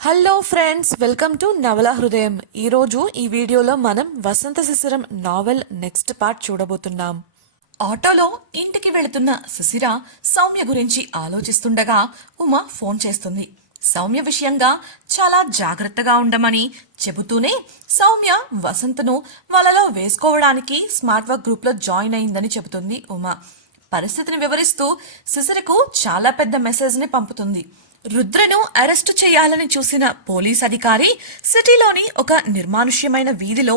Hello friends, welcome to నవల హృదయం. ఈరోజు ఈ వీడియోలో మనం వసంత శిశిరం నావెల్ నెక్స్ట్ పార్ట్ చూడబోతున్నాం. ఆటోలో ఇంటికి వెళుతున్న సుశిర సౌమ్య గురించి ఆలోచిస్తుండగా ఉమ ఫోన్ చేస్తుంది. సౌమ్య విషయంగా చాలా జాగ్రత్తగా ఉండమని చెబుతూనే సౌమ్య వసంతను వలలో వేసుకోవడానికి స్మార్ట్ వర్క్ గ్రూప్లో జాయిన్ అయిందని చెబుతుంది ఉమ. పరిస్థితిని వివరిస్తూ సుశిరకు చాలా పెద్ద మెసేజ్ని పంపుతుంది. రుద్రను అరెస్టు చేయాలని చూసిన పోలీస్ అధికారి సిటీలోని ఒక నిర్మానుష్యమైన వీధిలో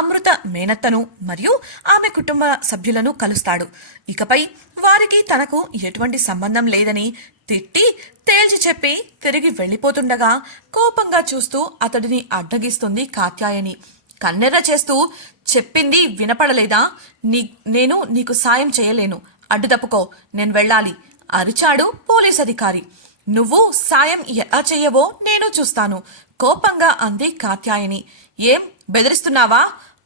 అమృత మేనత్తను మరియు ఆమె కుటుంబ సభ్యులను కలుస్తాడు. ఇకపై వారికి తనకు ఎటువంటి సంబంధం లేదని తిట్టి తేల్చి చెప్పి తిరిగి వెళ్ళిపోతుండగా కోపంగా చూస్తూ అతడిని అడ్డగిస్తుంది కాత్యాయని. కన్నెర్ర చేస్తూ, చెప్పింది వినపడలేదా? నేను నీకు సాయం చేయలేను, అడ్డు తప్పుకో, నేను వెళ్ళాలి అరిచాడు పోలీస్ అధికారి. నువ్వు సాయం ఎలా చెయ్యవో నేను చూస్తాను, కోపంగా అంది కాత్యాయని. ఏం బెదిరిస్తున్నావా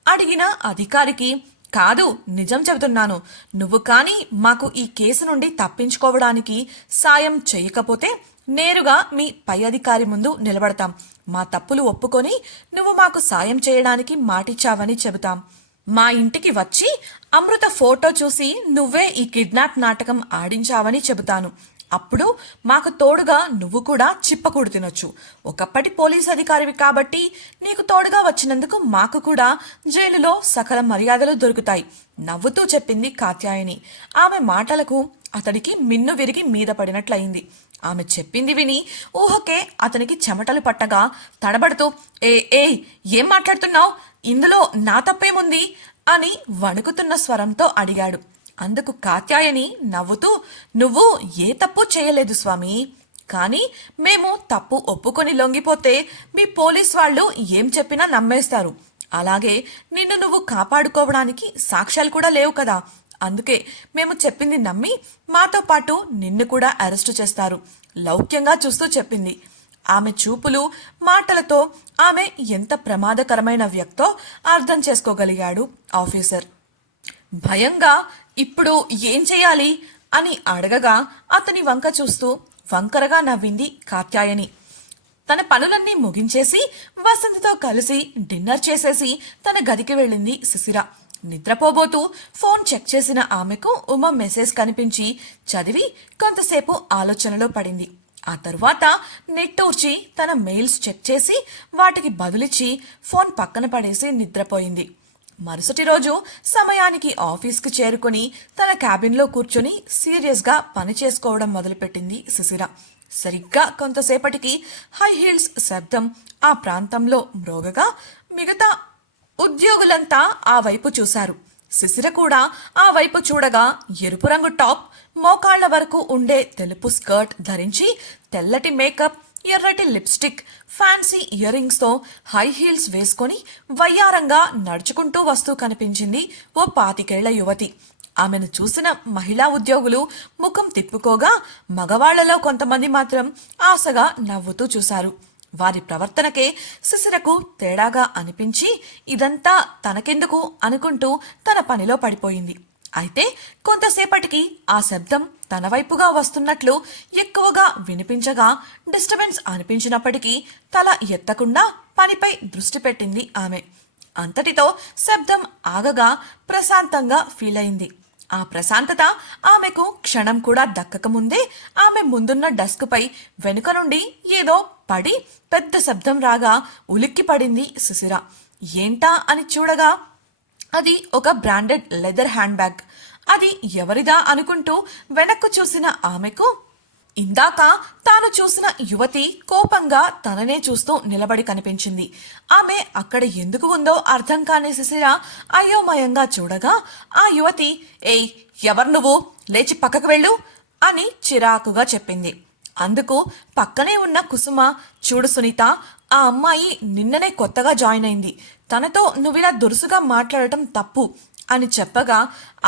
అడిగిన అధికారికి, కాదు నిజం చెబుతున్నాను, నువ్వు కానీ మాకు ఈ కేసు నుండి తప్పించుకోవడానికి సాయం చేయకపోతే నేరుగా మీ పై అధికారి ముందు నిలబడతాం. మా తప్పులు ఒప్పుకొని నువ్వు మాకు సాయం చేయడానికి మాటిచ్చావని చెబుతాం. మా ఇంటికి వచ్చి అమృత ఫోటో చూసి నువ్వే ఈ కిడ్నాప్ నాటకం ఆడించావని చెబుతాను. అప్పుడు మాకు తోడుగా నువ్వు కూడా చిప్పకూడు తినొచ్చు. ఒకప్పటి పోలీస్ అధికారివి కాబట్టి నీకు తోడుగా వచ్చినందుకు మాకు కూడా జైలులో సకల మర్యాదలు దొరుకుతాయి నవ్వుతూ చెప్పింది కాత్యాయని. ఆమె మాటలకు అతడికి మిన్ను విరిగి మీద పడినట్లయింది. ఆమె చెప్పింది విని ఊహకే అతనికి చెమటలు పట్టగా తడబడుతూ, ఏ ఏ ఏం మాట్లాడుతున్నావు? ఇందులో నా తప్పేముంది అని వణుకుతున్న స్వరంతో అడిగాడు. అందుకు కాత్యాయని నవ్వుతూ, నువ్వు ఏ తప్పు చేయలేదు స్వామి, కానీ మేము తప్పు ఒప్పుకొని లొంగిపోతే మీ పోలీస్ వాళ్ళు ఏం చెప్పినా నమ్మేస్తారు. అలాగే నిన్ను నువ్వు కాపాడుకోవడానికి సాక్ష్యాలు కూడా లేవు కదా, అందుకే మేము చెప్పింది నమ్మి మాతో పాటు నిన్ను కూడా అరెస్టు చేస్తారు లౌక్యంగా చూస్తూ చెప్పింది. ఆమె చూపులు మాటలతో ఆమె ఎంత ప్రమాదకరమైన వ్యక్తో అర్థం చేసుకోగలిగాడు ఆఫీసర్. భయంగా ఇప్పుడు ఏం చేయాలి అని అడగగా అతని వంక చూస్తూ వంకరగా నవ్వింది కాత్యాయని. తన పనులన్నీ ముగించేసి వసంతతో కలిసి డిన్నర్ చేసేసి తన గదికి వెళ్ళింది సుశిర. నిద్రపోబోతూ ఫోన్ చెక్ చేసిన ఆమెకు ఉమ మెసేజ్ కనిపించి చదివి కొంతసేపు ఆలోచనలో పడింది. ఆ తరువాత నిట్టూర్చి తన మెయిల్స్ చెక్ చేసి వాటికి బదులిచ్చి ఫోన్ పక్కన పడేసి నిద్రపోయింది. మరుసటి రోజు సమయానికి ఆఫీస్కి చేరుకుని తన క్యాబిన్లో కూర్చుని సీరియస్గా పని చేసుకోవడం మొదలుపెట్టింది సుశిర. సరిగ్గా కొంతసేపటికి హై హీల్స్ శబ్దం ఆ ప్రాంతంలో మ్రోగగా మిగతా ఉద్యోగులంతా ఆ వైపు చూశారు. సుశిర కూడా ఆ వైపు చూడగా ఎరుపు రంగు టాప్, మోకాళ్ల వరకు ఉండే తెలుపు స్కర్ట్ ధరించి తెల్లటి మేకప్, ఎర్రటి లిప్స్టిక్, ఫ్యాన్సీ ఇయర్ రింగ్స్తో హై హీల్స్ వేసుకొని వయ్యారంగా నడుచుకుంటూ వస్తూ కనిపించింది ఓ 25 యువతి. ఆమెను చూసిన మహిళా ఉద్యోగులు ముఖం తిప్పుకోగా మగవాళ్లలో కొంతమంది మాత్రం ఆశగా నవ్వుతూ చూశారు. వారి ప్రవర్తనకే సుశిరకు తేడాగా అనిపించి ఇదంతా తనకెందుకు అనుకుంటూ తన పనిలో పడిపోయింది. అయితే కొంతసేపటికి ఆ శబ్దం తన వైపుగా వస్తున్నట్లు ఎక్కువగా వినిపించగా డిస్టర్బెన్స్ అనిపించినప్పటికీ తల ఎత్తకుండా పనిపై దృష్టి పెట్టింది ఆమె. అంతటితో శబ్దం ఆగగా ప్రశాంతంగా ఫీల్ అయింది. ఆ ప్రశాంతత ఆమెకు క్షణం కూడా దక్కకముందే ఆమె ముందున్న డెస్క్ పై వెనుక నుండి ఏదో పడి పెద్ద శబ్దం రాగా ఉలిక్కి పడింది సుశిర. ఏంటా అని చూడగా అది ఒక బ్రాండెడ్ లెదర్ హ్యాండ్ బ్యాగ్. అది ఎవరిదా అనుకుంటూ వెనక్కు చూసిన ఆమెకు ఇందాక తాను చూసిన యువతి కోపంగా తననే చూస్తూ నిలబడి కనిపించింది. ఆమె అక్కడ ఎందుకు ఉందో అర్థం కాని సుశిర అయోమయంగా చూడగా ఆ యువతి, ఏయ్ ఎవరు నువ్వు, లేచి పక్కకు వెళ్ళు అని చిరాకుగా చెప్పింది. అందుకు పక్కనే ఉన్న కుసుమ, చూడు సునీత, ఆ అమ్మాయి నిన్ననే కొత్తగా జాయిన్ అయింది, తనతో నువ్విలా దురుసుగా మాట్లాడటం తప్పు అని చెప్పగా,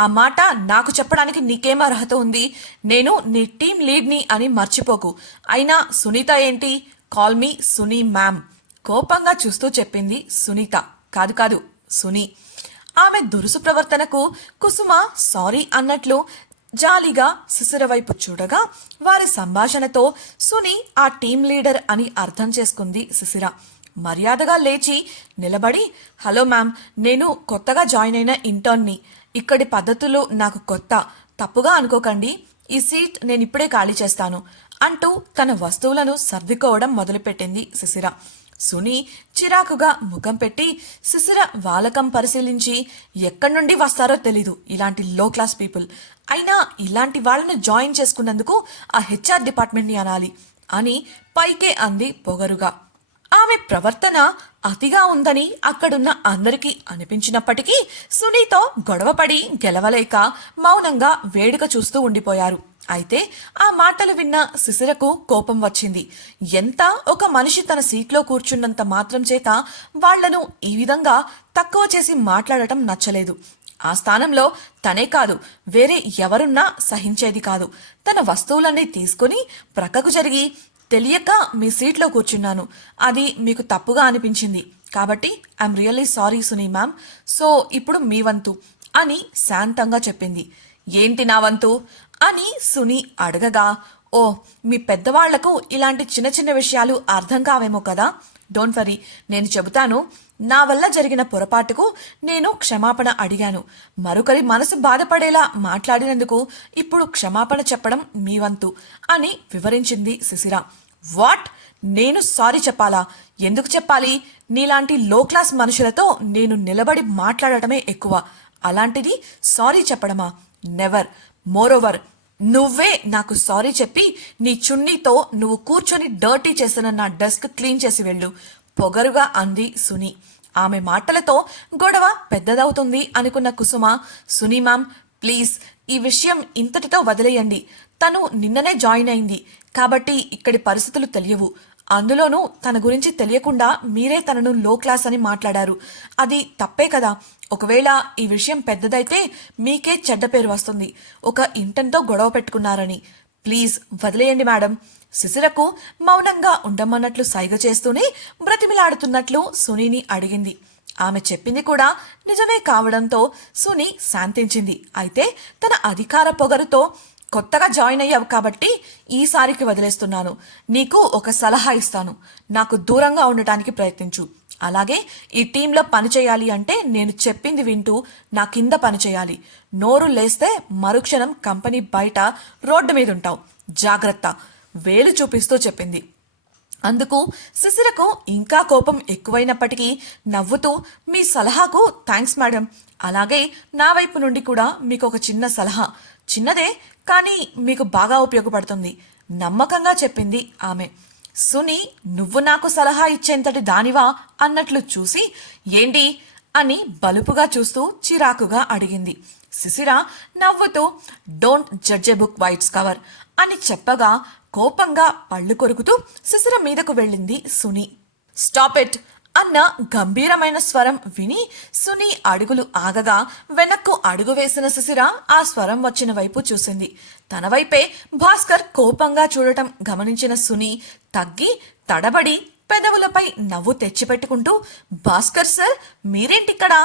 ఆ మాట నాకు చెప్పడానికి నీకేం అర్హత ఉంది? నేను నీ టీం లీడ్ని అని మర్చిపోకు. అయినా సునీత ఏంటి, కాల్ మీ సునీ మ్యామ్ కోపంగా చూస్తూ చెప్పింది సునీత. కాదు కాదు సునీ. ఆమె దురుసు ప్రవర్తనకు కుసుమ సారీ అన్నట్లు జాలిగా శిశిర వైపు చూడగా వారి సంభాషణతో సుని ఆ టీం లీడర్ అని అర్థం చేసుకుంది శిశిర. మర్యాదగా లేచి నిలబడి, హలో మ్యామ్, నేను కొత్తగా జాయిన్ అయిన ఇంటర్న్ని. ఇక్కడి పద్ధతులు నాకు కొత్త, తప్పుగా అనుకోకండి. ఈ సీట్ నేనిప్పుడే ఖాళీ చేస్తాను అంటూ తన వస్తువులను సర్దుకోవడం మొదలుపెట్టింది శిశిర. సుని చిరాకుగా ముఖం పెట్టి శిశిర వాలకం పరిశీలించి, ఎక్కడి నుండి వస్తారో తెలీదు ఇలాంటి లో క్లాస్ పీపుల్, అయినా ఇలాంటి వాళ్ళను జాయిన్ చేసుకున్నందుకు ఆ హెచ్ఆర్ డిపార్ట్మెంట్ని అనాలి అని పైకే అంది పొగరుగా. ఆమె ప్రవర్తన అతిగా ఉందని అక్కడున్న అందరికీ అనిపించినప్పటికీ సునీతో గొడవపడి గెలవలేక మౌనంగా వేడుక చూస్తూ ఉండిపోయారు. అయితే ఆ మాటలు విన్న శిశిరకు కోపం వచ్చింది. ఎంత ఒక మనిషి తన సీట్లో కూర్చున్నంత మాత్రం చేత వాళ్లను ఈ విధంగా తక్కువ చేసి మాట్లాడటం నచ్చలేదు. ఆ స్థానంలో తనే కాదు, వేరే ఎవరున్నా సహించేది కాదు. తన వస్తువులన్నీ తీసుకుని ప్రక్కకు జరిగి, తెలియక మీ సీట్లో కూర్చున్నాను, అది మీకు తప్పుగా అనిపించింది కాబట్టి I'm really sorry Suni ma'am, so ఇప్పుడు మీ వంతు అని శాంతంగా చెప్పింది. ఏంటి నా వంతు అని సుని అడగగా, ఓ, మీ పెద్దవాళ్లకు ఇలాంటి చిన్న చిన్న విషయాలు అర్థం కావేమో కదా, డోంట్ వరీ, నేను చెబుతాను. నా వల్ల జరిగిన పొరపాటుకు నేను క్షమాపణ అడిగాను. మరొకరి మనసు బాధపడేలా మాట్లాడినందుకు ఇప్పుడు క్షమాపణ చెప్పడం మీ వంతు అని వివరించింది శిశిర. వాట్? నేను సారీ చెప్పాలా? ఎందుకు చెప్పాలి? నీలాంటి లో క్లాస్ మనుషులతో నేను నిలబడి మాట్లాడటమే ఎక్కువ, అలాంటిది సారీ చెప్పడమా? నెవర్. మోరోవర్, నువ్వే నాకు సారీ చెప్పి నీ చున్నీతో నువ్వు కూర్చొని డర్టీ చేసిన నా డెస్క్ క్లీన్ చేసి వెళ్ళు, పొగరుగా అంది సుని. ఆమె మాటలతో గొడవ పెద్దదవుతుంది అనుకున్న కుసుమ, సునీ మ్యామ్ ప్లీజ్ ఈ విషయం ఇంతటితో వదిలేయండి. తను నిన్ననే జాయిన్ అయింది కాబట్టి ఇక్కడి పరిస్థితులు తెలియవు. అందులోనూ తన గురించి తెలియకుండా మీరే తనను లో క్లాస్ అని మాట్లాడారు. అది తప్పే కదా. ఒకవేళ ఈ విషయం పెద్దదైతే మీకే చెడ్డ పేరు వస్తుంది, ఒక ఇంటర్న్తో గొడవ పెట్టుకున్నారని. ప్లీజ్ వదిలేయండి మేడం. శిశిరకు మౌనంగా ఉండమన్నట్లు సైగ చేస్తూనే బ్రతిమిలాడుతున్నట్లు సునీని అడిగింది. ఆమె చెప్పింది కూడా నిజమే కావడంతో సుని శాంతించింది. అయితే తన అధికార పొగరుతో, కొత్తగా జాయిన్ అయ్యావు కాబట్టి ఈసారికి వదిలేస్తున్నాను. నీకు ఒక సలహా ఇస్తాను, నాకు దూరంగా ఉండటానికి ప్రయత్నించు. అలాగే ఈ టీంలో పనిచేయాలి అంటే నేను చెప్పింది వింటూ నా కింద పనిచేయాలి. నోరు లేస్తే మరుక్షణం కంపెనీ బయట రోడ్డు మీద ఉంటావు, జాగ్రత్త, వేలు చూపిస్తూ చెప్పింది. అందుకు శిశిరకు ఇంకా కోపం ఎక్కువైనప్పటికీ నవ్వుతూ, మీ సలహాకు థ్యాంక్స్ మేడం. అలాగే నా వైపు నుండి కూడా మీకు ఒక చిన్న సలహా, చిన్నదే కానీ మీకు బాగా ఉపయోగపడుతుంది, నమ్మకంగా చెప్పింది ఆమె. సుని నువ్వు నాకు సలహా ఇచ్చేంతటి దానివా అన్నట్లు చూసి, ఏంటి అని బలుపుగా చూస్తూ చిరాకుగా అడిగింది. శిశిర నవ్వుతూ, don't judge a book by its cover అని చెప్పగా కోపంగా పళ్ళు కొరుకుతూ శిశిర మీదకు వెళ్ళింది సుని. స్టాప్ ఇట్ అన్న గంభీరమైన స్వరం విని సుని అడుగులు ఆగగా వెనక్కు అడుగు వేసిన శిశిర ఆ స్వరం వచ్చిన వైపు చూసింది. తన వైపే భాస్కర్ కోపంగా చూడటం గమనించిన సుని తగ్గి తడబడి పెదవులపై నవ్వు తెచ్చిపెట్టుకుంటూ, భాస్కర్ సార్ మీరేంటిక్కడా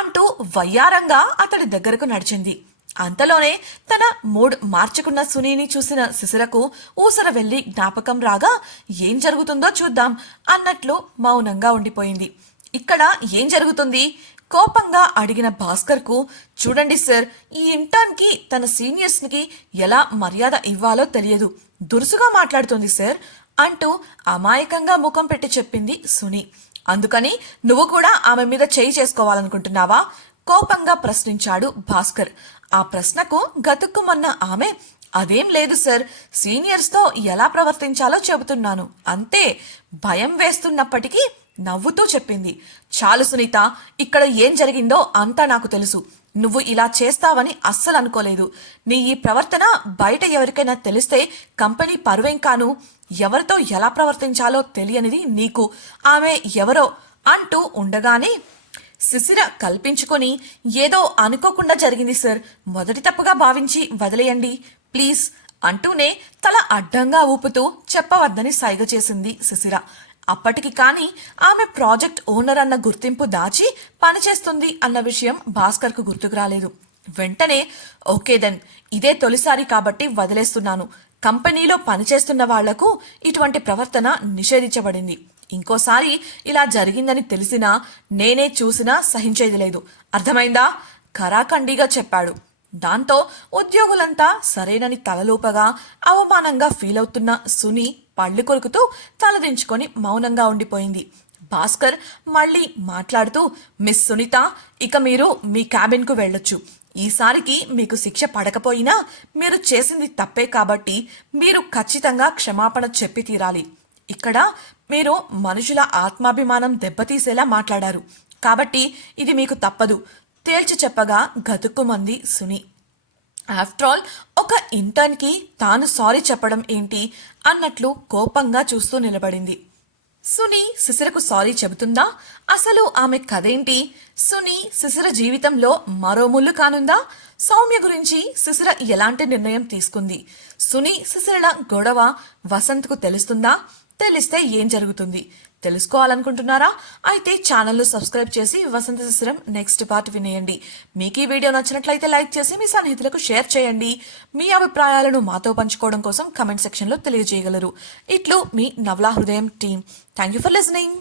అంటూ వయ్యారంగా అతడి దగ్గరకు నడిచింది. అంతలోనే తన మూడ్ మార్చుకున్న సునీని చూసిన శిశిరకు ఊసర వెళ్లి జ్ఞాపకం రాగా, ఏం జరుగుతుందో చూద్దాం అన్నట్లు మౌనంగా ఉండిపోయింది. ఇక్కడ ఏం జరుగుతుంది? కోపంగా అడిగిన భాస్కర్ కు, చూడండి సార్, ఈ ఇంటర్న్ కి తన సీనియర్స్ కి ఎలా మర్యాద ఇవ్వాలో తెలియదు, దురుసుగా మాట్లాడుతుంది సార్ అంటూ అమాయకంగా ముఖం పెట్టి చెప్పింది సుని. అందుకని నువ్వు కూడా ఆమె మీద చేయి చేసుకోవాలనుకుంటున్నావా? కోపంగా ప్రశ్నించాడు భాస్కర్. ఆ ప్రశ్నకు గతుక్కుమన్న ఆమె, అదేం లేదు సార్, సీనియర్స్తో ఎలా ప్రవర్తించాలో చెబుతున్నాను అంతే, భయం వేస్తున్నప్పటికీ నవ్వుతూ చెప్పింది. చాలు సునీత, ఇక్కడ ఏం జరిగిందో అంతా నాకు తెలుసు. నువ్వు ఇలా చేస్తావని అస్సలు అనుకోలేదు. నీ ఈ ప్రవర్తన బయట ఎవరికైనా తెలిస్తే కంపెనీ పరువేం కాను, ఎవరితో ఎలా ప్రవర్తించాలో తెలియనిది నీకు. ఆమె ఎవరో అంటూ ఉండగానే శిశిర కల్పించుకొని, ఏదో అనుకోకుండా జరిగింది సార్, మొదటి తప్పుగా భావించి వదిలేయండి ప్లీజ్ అంటూనే తల అడ్డంగా ఊపుతూ చెప్పవద్దని సైగ చేసింది శిశిర. అప్పటికి కానీ ఆమె ప్రాజెక్ట్ ఓనర్ అన్న గుర్తింపు దాచి పనిచేస్తుంది అన్న విషయం భాస్కర్కు గుర్తుకు రాలేదు. వెంటనే ఓకే దెన్ ఇదే తొలిసారి కాబట్టి వదిలేస్తున్నాను. కంపెనీలో పనిచేస్తున్న వాళ్లకు ఇటువంటి ప్రవర్తన నిషేధించబడింది. ఇంకోసారి ఇలా జరిగిందని తెలిసినా నేనే చూసినా సహించేది లేదు. అర్థమైందా? ఖరాఖండిగా చెప్పాడు. దాంతో ఉద్యోగులంతా సరేనని తలలోపగా అవమానంగా ఫీల్ అవుతున్న సుని పళ్ళు కొరుకుతూ తలదించుకొని మౌనంగా ఉండిపోయింది. భాస్కర్ మళ్ళీ మాట్లాడుతూ, మిస్ సునీత, ఇక మీరు మీ క్యాబిన్కు వెళ్ళొచ్చు. ఈసారికి మీకు శిక్ష పడకపోయినా మీరు చేసింది తప్పే కాబట్టి మీరు ఖచ్చితంగా క్షమాపణ చెప్పి తీరాలి. ఇక్కడ మీరు మనుషుల ఆత్మాభిమానం దెబ్బతీసేలా మాట్లాడారు కాబట్టి ఇది మీకు తప్పదు తేల్చి చెప్పగా గతుక్కుమంది సుని. ఆఫ్టర్ ఆల్ ఒక ఇంటర్న్కి తాను సారీ చెప్పడం ఏంటి అన్నట్లు కోపంగా చూస్తూ నిలబడింది. సుని శిశిరకు సారీ చెబుతుందా? అసలు ఆమె కథేంటి? సుని శిశిర జీవితంలో మరో ముళ్ళు కానుందా? సౌమ్య గురించి శిశిర ఎలాంటి నిర్ణయం తీసుకుంది? సుని శిశిరల గొడవ వసంత్కు తెలుస్తుందా? తెలిస్తే ఏం జరుగుతుంది తెలుసుకోవాలనుకుంటున్నారా? అయితే ఛానల్ను సబ్స్క్రైబ్ చేసి వసంత శిశిరం నెక్స్ట్ పార్ట్ వినేయండి. మీకు ఈ వీడియో నచ్చినట్లయితే లైక్ చేసి మీ సన్నిహితులకు షేర్ చేయండి. మీ అభిప్రాయాలను మాతో పంచుకోవడం కోసం కమెంట్ సెక్షన్లో తెలియజేయగలరు. ఇట్లు మీ నవలా హృదయం team. Thank you for listening.